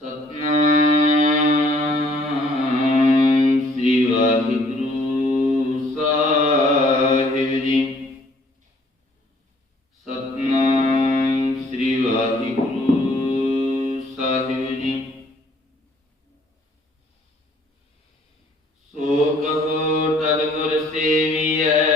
ਸਤਨਾਮ ਸ੍ਰੀ ਵਾਹਿਗੁਰੂ ਸਾਹਿਬ ਜੀ। ਸਤਨਾਮ ਸ੍ਰੀ ਵਾਹਿਗੁਰੂ ਸਾਹਿਬ ਜੀ। ਸੋ ਕਹੋ ਤਦ ਗੁਰ ਸੇਵੀਐ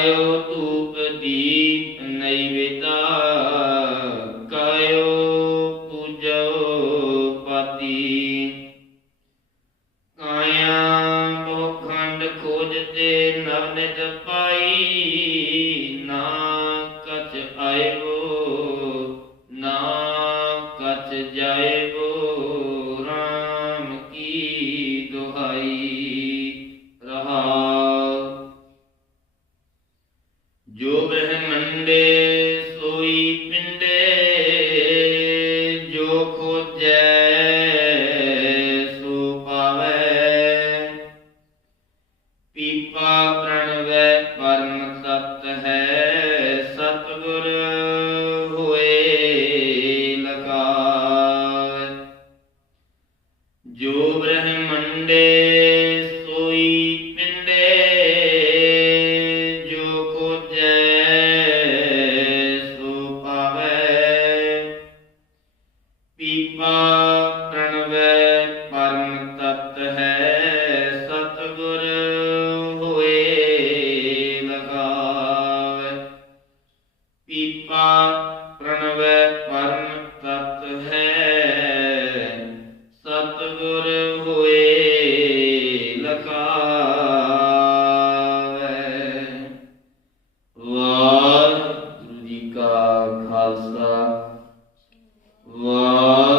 ਕਾਇਓ ਧੂਪ ਦੀਪ ਨੈਵੇਦਾ ਕਾਇਓ ਪੂਜੋ ਪਤੀ। ਕਾਇਆ ਬੋਖੰਡ ਖੋਜਤੇ ਨਵ ਨਿਤ ਪਾਈ, ਨਾ ਕਚ ਆਇਓ, ਨਾ ਕਚ ਜਾਇਓ। ਜੋ ਬਹਿ ਮੰਡੇ ਸੋਈ ਪਿੰਡੇ ਜੋ ਖੋਜੈ ਸੋ ਪਾਵੈ। ਪੀਪਾ ਪ੍ਰਣਵੈ ਮਾ ਪ੍ਰਣਵੈ ਪਰਮ ਤਤ ਹੈ ਸਤਗੁਰ ਹੋਏ ਲਗਾਵੇ। ਪੀਪਾ ਪ੍ਰਣਵੈ ਪਰਮ ਤਤ ਹੈ ਸਤਗੁਰ ਹੋਏ ਲਗਾਵੇ। ਵਾਹਿਗੁਰੂ ਜੀ ਕਾ ਖਾਲਸਾ। ਵਾਹਿਗੁਰੂ